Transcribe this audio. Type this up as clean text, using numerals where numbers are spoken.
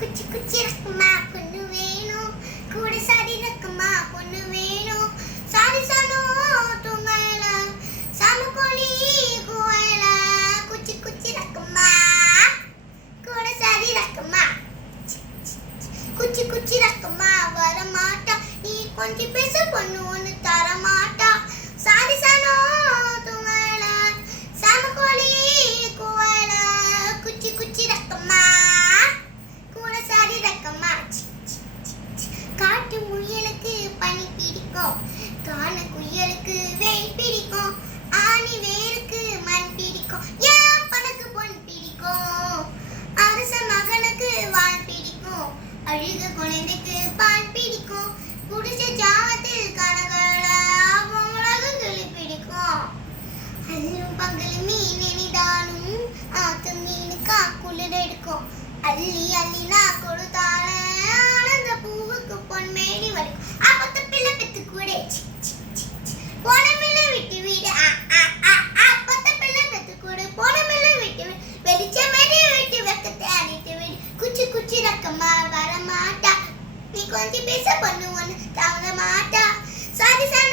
குச்சி குச்சி ரக்கமா பொண்ணு வேணும், கூட சாடி ரக்கமா பொண்ணு வேணும். சாடி சானோ தூங்கல, சாமக்கோழி கூவல. குச்சி குச்சி ரக்கமா, கூட சாடி ரக்கமா. குச்சி குச்சி ரக்கமா வர மாட்டா, நீ கொஞ்சம் பேச பொண்ணு ஒன்று தர மாட்டா. சாடி சானோ தூங்கல, சாமக்கோழி கூவல. குச்சி குச்சி ரக்கமா, கூட சாடி ரக்கமா. காட்டு முயலுக்கு பனி பிடிக்கும், காண குயலுக்கு வெயில் பிடிக்கும். ஆணி வேருக்கு மண் பிடிக்கும், ஏன் பணக்கு பொன் பிடிக்கும். அரச மகனுக்கு வால் பிடிக்கும், அழுக குழந்தைக்கு பால் பிடிக்கும். குடிச்ச ஜாமத்தில் கனகல உலகங்களி பிடிக்கும். அல்லும் பகலும் மீன் இனிதானும், ஆத்து மீனுக்கா குளிர் எடுக்கும். அள்ளி அள்ளினா கொடுத்தால ஆனந்த பூவுக்கு பொன்மேனி வரும். ஆபத்து பிள்ளை பெத்து கூட போனமில்ல விட்டு வீடு. ஆபத்து பிள்ளை பெத்து கூட போனமில்ல விட்டு வீடு. வெளிச்சமேறி விட்டு வெக்கத்தை அடித்து வீடு. குச்சி குச்சி ரக்கமா வர மாட்டா, நீ கொஞ்சம் பேச பொண்ணு ஒன்று தவற மாட்டா. சாதி சான